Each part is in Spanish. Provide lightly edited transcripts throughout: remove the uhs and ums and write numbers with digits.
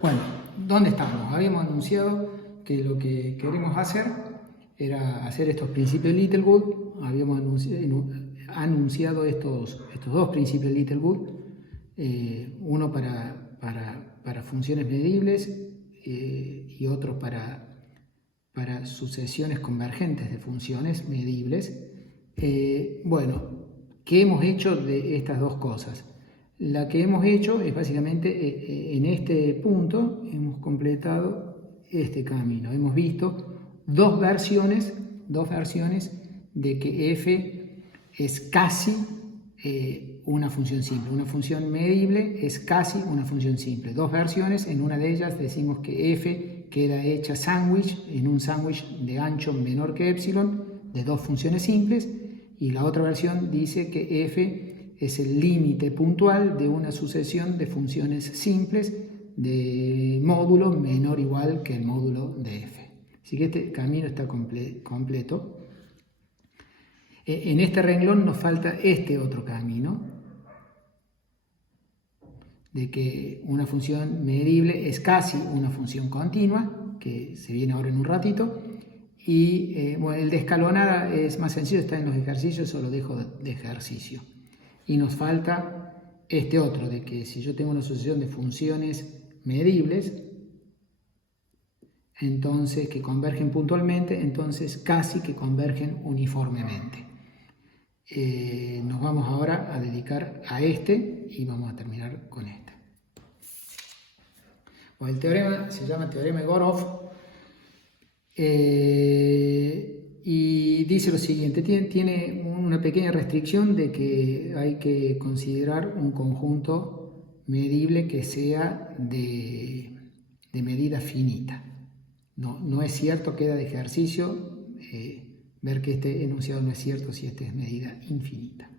Bueno, ¿dónde estamos? Habíamos anunciado que lo que queremos hacer era hacer estos principios Littlewood. Habíamos anunciado estos dos principios Littlewood, uno para funciones medibles y otro para sucesiones convergentes de funciones medibles. Bueno, ¿qué hemos hecho de estas dos cosas? La que hemos hecho es básicamente en este punto hemos completado este camino. Hemos visto dos versiones de que f es casi una función simple. Una función medible es casi una función simple. Dos versiones, en una de ellas decimos que f queda hecha sándwich, en un sándwich de ancho menor que epsilon, de dos funciones simples, y la otra versión dice que f es el límite puntual de una sucesión de funciones simples de módulo menor o igual que el módulo de f. Así que este camino está completo. En este renglón nos falta este otro camino, de que una función medible es casi una función continua, que se viene ahora en un ratito, y bueno, el de escalonada es más sencillo, está en los ejercicios, solo dejo de ejercicio. Y nos falta este otro, de que si yo tengo una sucesión de funciones medibles, entonces que convergen puntualmente, entonces casi que convergen uniformemente. Nos vamos ahora a dedicar a este y vamos a terminar con este. Bueno, el teorema se llama teorema de Goroph y dice lo siguiente, tiene una pequeña restricción de que hay que considerar un conjunto medible que sea de medida finita. No es cierto, queda de ejercicio ver que este enunciado no es cierto si este es medida infinita.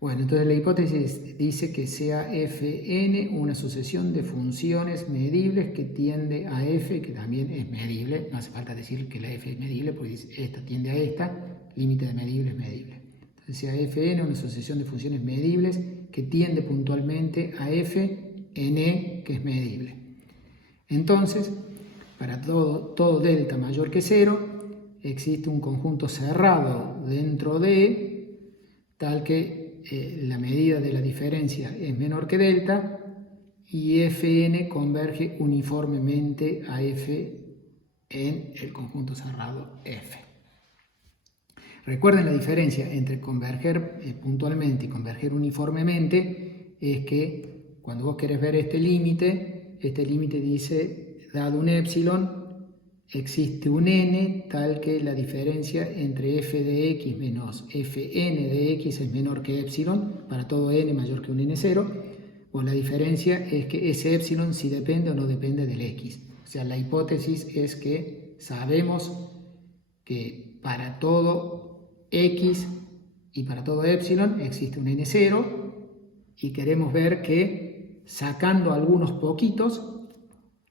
Bueno, entonces la hipótesis dice que sea Fn una sucesión de funciones medibles que tiende a f, que también es medible. No hace falta decir que la f es medible, porque esta tiende a esta, límite de medible es medible. Entonces sea Fn una sucesión de funciones medibles que tiende puntualmente a f en E, que es medible. Entonces, para todo delta mayor que 0, existe un conjunto cerrado dentro de E, tal que la medida de la diferencia es menor que delta y Fn converge uniformemente a f en el conjunto cerrado F. Recuerden la diferencia entre converger puntualmente y converger uniformemente es que cuando vos querés ver este límite dice, dado un epsilon, existe un n tal que la diferencia entre f de x menos fn de x es menor que epsilon, para todo n mayor que un n0, o la diferencia es que ese epsilon si depende o no depende del x. O sea, la hipótesis es que sabemos que para todo x y para todo epsilon existe un n0 y queremos ver que sacando algunos poquitos,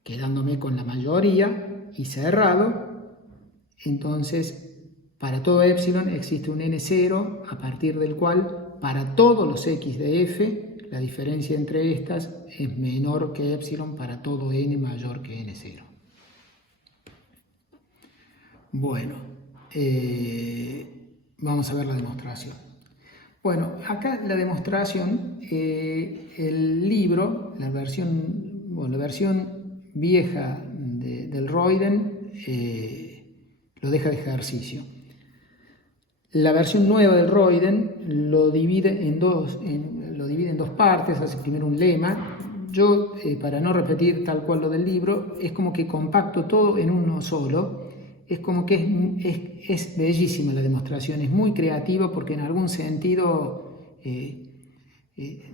quedándome con la mayoría y cerrado, entonces para todo epsilon existe un n0 a partir del cual para todos los x de f la diferencia entre estas es menor que epsilon para todo n mayor que n0. Bueno, vamos a ver la demostración. Bueno, acá la demostración, el libro, la versión vieja del Royden lo deja de ejercicio. La versión nueva del Royden lo divide en dos partes, hace primero un lema. Yo, para no repetir tal cual lo del libro, es como que compacto todo en uno solo. Es como que es bellísima la demostración, es muy creativa porque en algún sentido,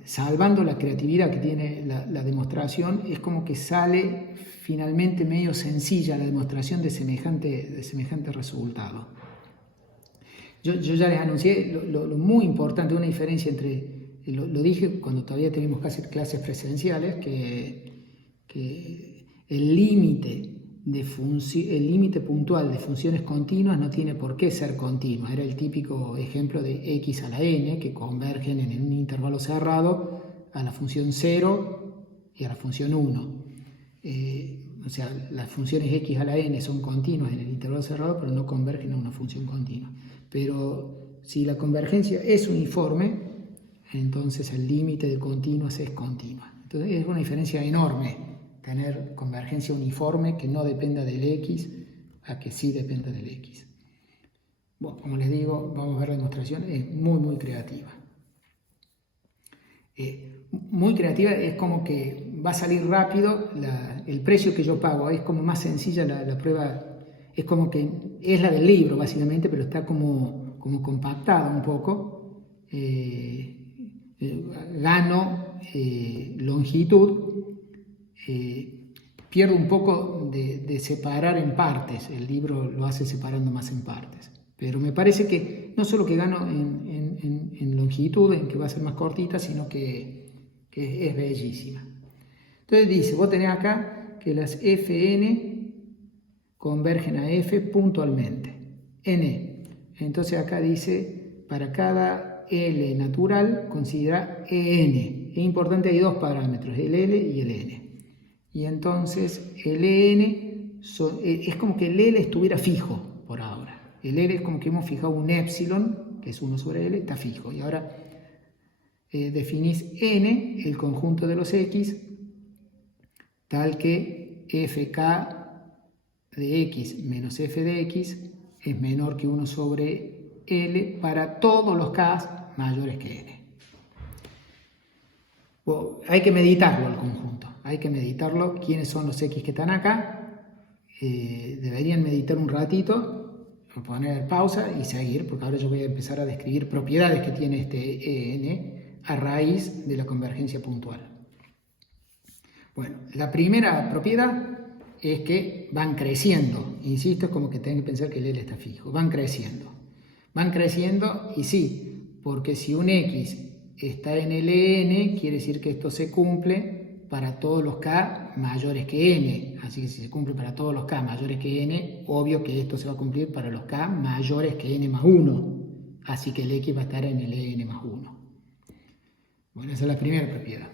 salvando la creatividad que tiene la demostración, es como que sale finalmente medio sencilla la demostración de semejante resultado. Yo ya les anuncié lo muy importante, una diferencia entre, lo dije cuando todavía teníamos que hacer clases presenciales, que el límite puntual de funciones continuas no tiene por qué ser continua. Era el típico ejemplo de x a la n, que convergen en un intervalo cerrado a la función 0 y a la función 1. o sea, las funciones x a la n son continuas en el intervalo cerrado, pero no convergen a una función continua. Pero si la convergencia es uniforme, entonces el límite de continuas es continua. Entonces es una diferencia enorme tener convergencia uniforme que no dependa del x a que sí dependa del x. Bueno, como les digo, vamos a ver la demostración, es muy creativa. Muy creativa es como que va a salir rápido, el precio que yo pago es como más sencilla la prueba, es como que es la del libro básicamente, pero está como compactada un poco. Gano longitud, pierdo un poco de separar en partes, el libro lo hace separando más en partes. Pero me parece que no solo que gano en longitud, en que va a ser más cortita, sino que es bellísima. Entonces dice, vos tenés acá que las Fn convergen a F puntualmente. N. Entonces acá dice, para cada L natural, considera En. Es importante, hay dos parámetros, el L y el N. Y entonces el En es como que el L estuviera fijo por ahora. El L es como que hemos fijado un epsilon, que es 1 sobre L, está fijo. Y ahora definís N, el conjunto de los X, tal que fk de X menos f de X es menor que 1 sobre L para todos los K mayores que N. Bueno, hay que meditarlo el conjunto, hay que meditarlo. ¿Quiénes son los X que están acá? Deberían meditar un ratito, poner pausa y seguir, porque ahora yo voy a empezar a describir propiedades que tiene este EN a raíz de la convergencia puntual. Bueno, la primera propiedad es que van creciendo. Insisto, es como que tienen que pensar que el L está fijo. Van creciendo. Van creciendo y sí, porque si un X está en el EN, quiere decir que esto se cumple para todos los K mayores que N. Así que si se cumple para todos los K mayores que N, obvio que esto se va a cumplir para los K mayores que N más 1. Así que el X va a estar en el EN más 1. Bueno, esa es la primera propiedad.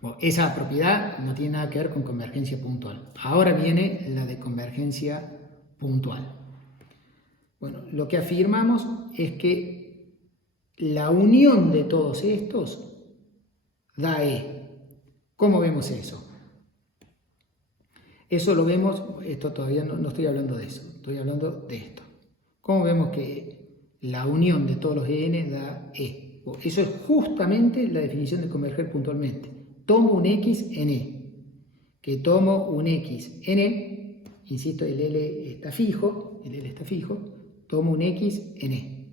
Bueno, esa propiedad no tiene nada que ver con convergencia puntual. Ahora viene la de convergencia puntual. Bueno, lo que afirmamos es que la unión de todos estos da E. ¿Cómo vemos eso? Eso lo vemos, esto todavía no estoy hablando de eso, estoy hablando de esto. ¿Cómo vemos que la unión de todos los EN da E? Eso es justamente la definición de converger puntualmente. Tomo un X en E, que tomo un X en E, insisto, el L está fijo, tomo un X en E.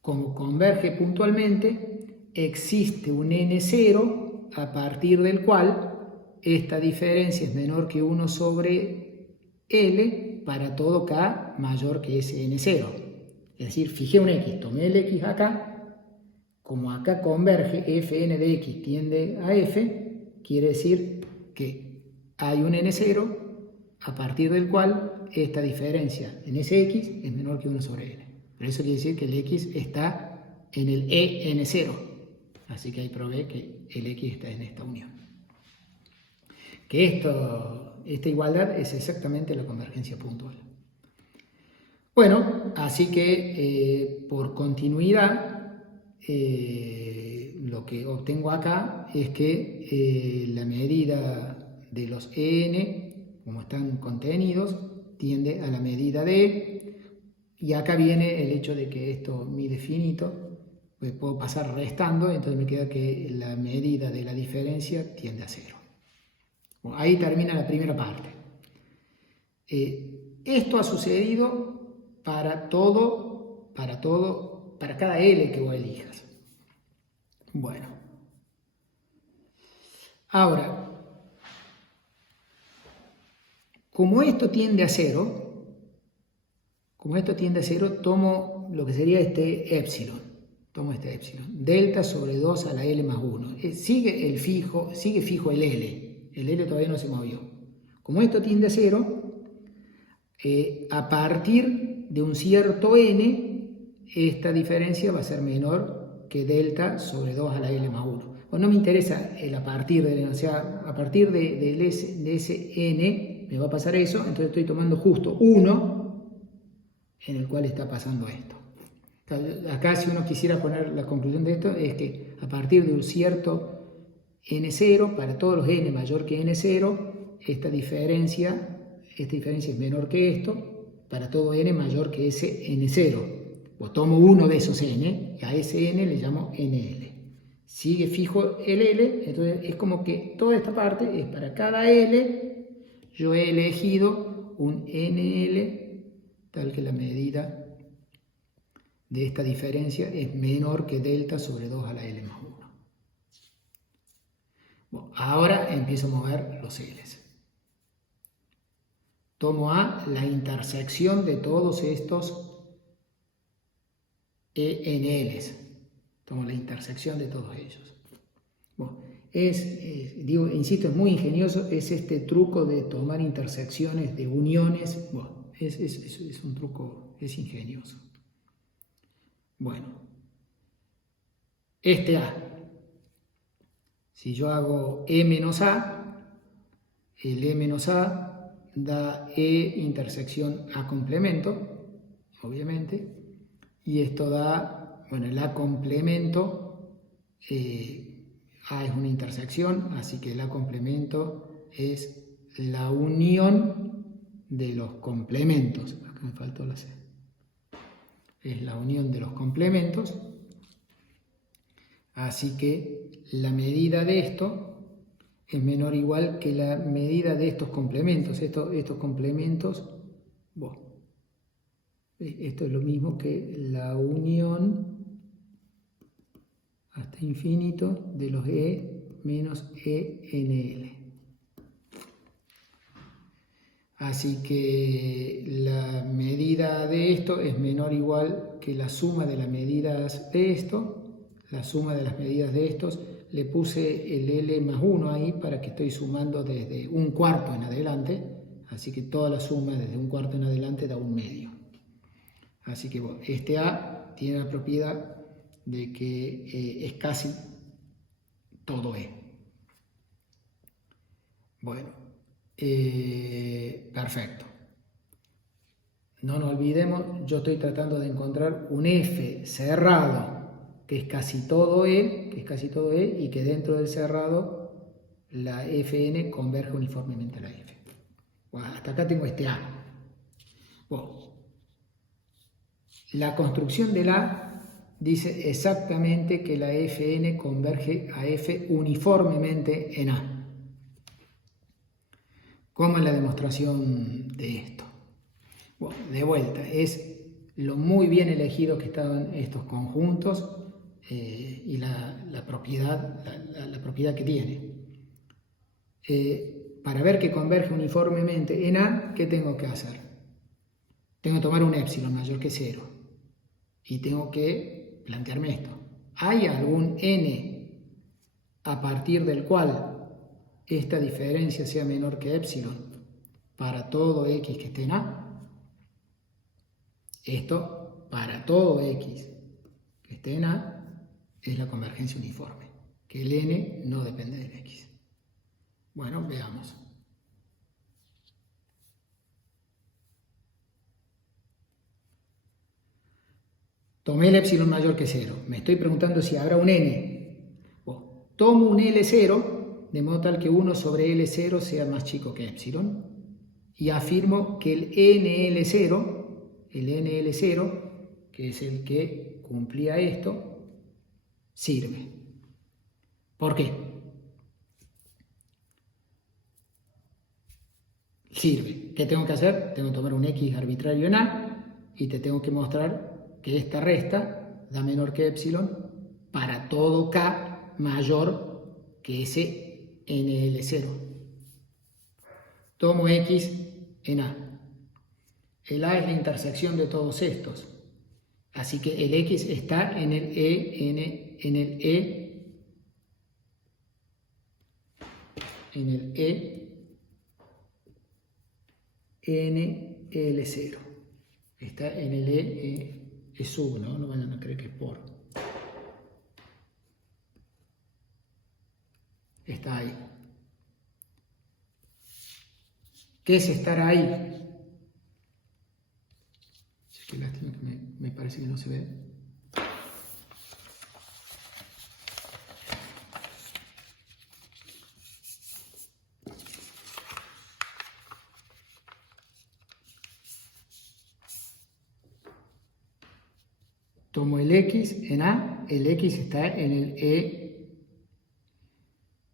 Como converge puntualmente, existe un N0 a partir del cual esta diferencia es menor que 1 sobre L para todo K mayor que ese N0. Es decir, fijé un X, tomé el X acá, como acá converge Fn de X tiende a F, quiere decir que hay un N0 a partir del cual esta diferencia en ese X es menor que 1 sobre N. Pero eso quiere decir que el X está en el EN0. Así que ahí probé que el X está en esta unión. Que esta igualdad es exactamente la convergencia puntual. Bueno, así que por continuidad, lo que obtengo acá es que la medida de los EN, como están contenidos, tiende a la medida de E. Y acá viene el hecho de que esto mide finito. Pues puedo pasar restando, entonces me queda que la medida de la diferencia tiende a 0. Bueno, ahí termina la primera parte. Esto ha sucedido para cada L que vos elijas. Bueno. Ahora, como esto tiende a 0, tomo lo que sería este epsilon. Tomo este epsilon, delta sobre 2 a la L más 1. Sigue fijo el L. El L todavía no se movió. Como esto tiende a 0, a partir de un cierto N, esta diferencia va a ser menor que delta sobre 2 a la L más 1. o no me interesa el a partir de, o sea, a partir de ese n me va a pasar eso, entonces estoy tomando justo uno en el cual está pasando esto. Acá si uno quisiera poner la conclusión de esto es que a partir de un cierto n0, para todos los n mayor que n0, esta diferencia es menor que esto, para todo n mayor que ese n0. O tomo uno de esos n, y a ese n le llamo nl. Sigue fijo el L, entonces es como que toda esta parte es para cada L, yo he elegido un NL tal que la medida de esta diferencia es menor que delta sobre 2 a la L más 1. Bueno, ahora empiezo a mover los L's. Tomo A la intersección de todos estos ENLs. Tomo la intersección de todos ellos. Bueno, digo, insisto, es muy ingenioso, es este truco de tomar intersecciones de uniones. Bueno, es un truco, es ingenioso. Bueno, este A, si yo hago E menos A, el E menos A da E intersección A complemento, obviamente, y esto da, bueno, el A complemento, A es una intersección, así que el A complemento es la unión de los complementos. Acá me faltó la C. Es la unión de los complementos, así que la medida de esto es menor o igual que la medida de estos complementos. Estos complementos, bueno, esto es lo mismo que la unión hasta infinito de los E menos ENL. Así que la medida de esto es menor o igual que la suma de las medidas de esto. La suma de las medidas de estos, le puse el L más 1 ahí para que estoy sumando desde un cuarto en adelante. Así que toda la suma desde un cuarto en adelante da un medio. Así que bueno, este A tiene la propiedad de que es casi todo E. Bueno, perfecto. No nos olvidemos, yo estoy tratando de encontrar un F cerrado que es casi todo E, y que dentro del cerrado la Fn converge uniformemente a la F. Bueno, hasta acá tengo este A. Bueno, la construcción del A dice exactamente que la Fn converge a F uniformemente en A. ¿Cómo es la demostración de esto? Bueno, de vuelta, es lo muy bien elegido que estaban estos conjuntos y la propiedad que tiene. Para ver que converge uniformemente en A, ¿qué tengo que hacer? Tengo que tomar un épsilon mayor que 0 y tengo que plantearme esto. ¿Hay algún n a partir del cual esta diferencia sea menor que épsilon para todo x que esté en A? Esto, para todo x que esté en A, es la convergencia uniforme, que el n no depende del x. Bueno, veamos. Tomé el épsilon mayor que 0. Me estoy preguntando si habrá un n. Bueno, tomo un L0, de modo tal que 1 sobre L0 sea más chico que épsilon, y afirmo que el NL0, que es el que cumplía esto, sirve. ¿Por qué? Sirve. ¿Qué tengo que hacer? Tengo que tomar un X arbitrario en A y te tengo que mostrar que esta resta da menor que épsilon para todo K mayor que ese NL0. Tomo X en A. El A es la intersección de todos estos. Así que el X está en el NL0. Está en el es sub, ¿no? No vayan a creer que es por. está ahí. ¿Qué es estar ahí? Qué lástima que me parece que no se ve. Tomo el X en A, el X está en el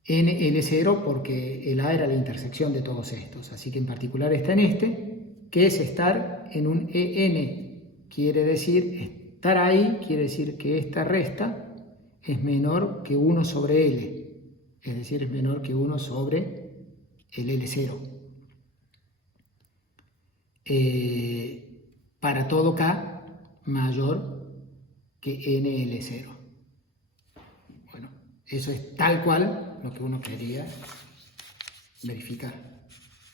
ENL0 porque el A era la intersección de todos estos, así que en particular está en este, que es estar en un EN. Quiere decir, estar ahí quiere decir que esta resta es menor que 1 sobre L, es decir, es menor que 1 sobre el L0. Para todo K mayor que NL0. Bueno, eso es tal cual lo que uno quería verificar.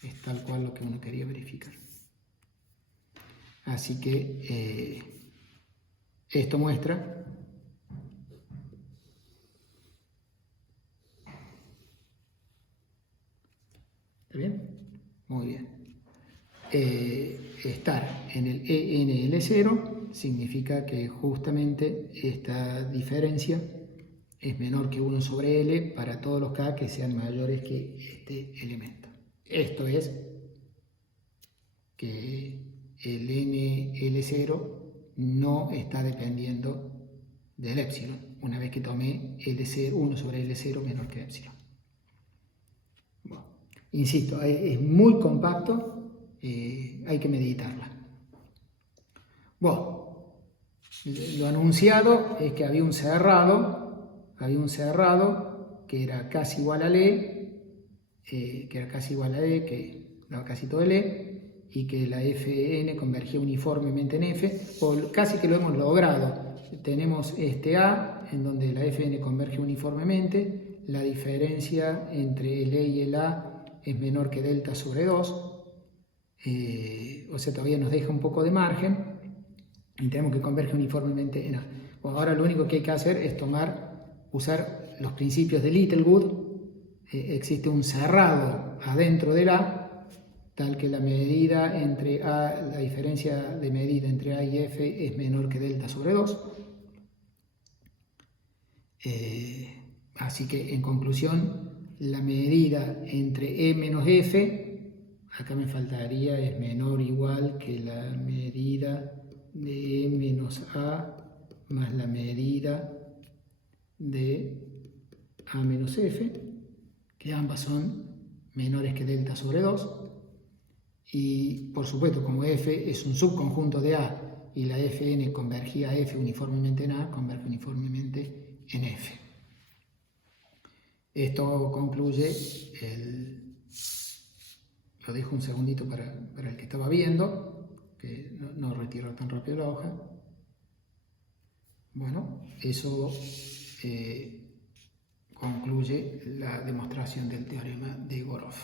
Es tal cual lo que uno quería verificar. Así que esto muestra ¿está bien? Muy bien. Estar en el ENL0 significa que justamente esta diferencia es menor que 1 sobre L para todos los K que sean mayores que este elemento. Esto es que el NL0 no está dependiendo del epsilon, una vez que tomé L0, 1 sobre L0 menor que epsilon. Bueno, insisto, es muy compacto, hay que meditarla. Bueno, lo anunciado es que había un cerrado que era casi igual a E, que daba casi todo el E, y que la Fn convergía uniformemente en F, o casi que lo hemos logrado. Tenemos este A, en donde la Fn converge uniformemente, la diferencia entre el E y el A es menor que delta sobre 2, o sea, todavía nos deja un poco de margen, y tenemos que converge uniformemente en A. Bueno, ahora lo único que hay que hacer es usar los principios de Littlewood. Existe un cerrado adentro del A, tal que la medida entre A, la diferencia de medida entre A y F es menor que delta sobre 2. Así que en conclusión, la medida entre E menos F, acá me faltaría, es menor o igual que la medida de E menos A más la medida de A menos F, que ambas son menores que delta sobre 2. Y por supuesto, como F es un subconjunto de A y la Fn convergía a F uniformemente en A, converge uniformemente en F. Esto concluye lo dejo un segundito para el que estaba viendo, que no retiro tan rápido la hoja. Bueno, eso concluye la demostración del teorema de Egorov.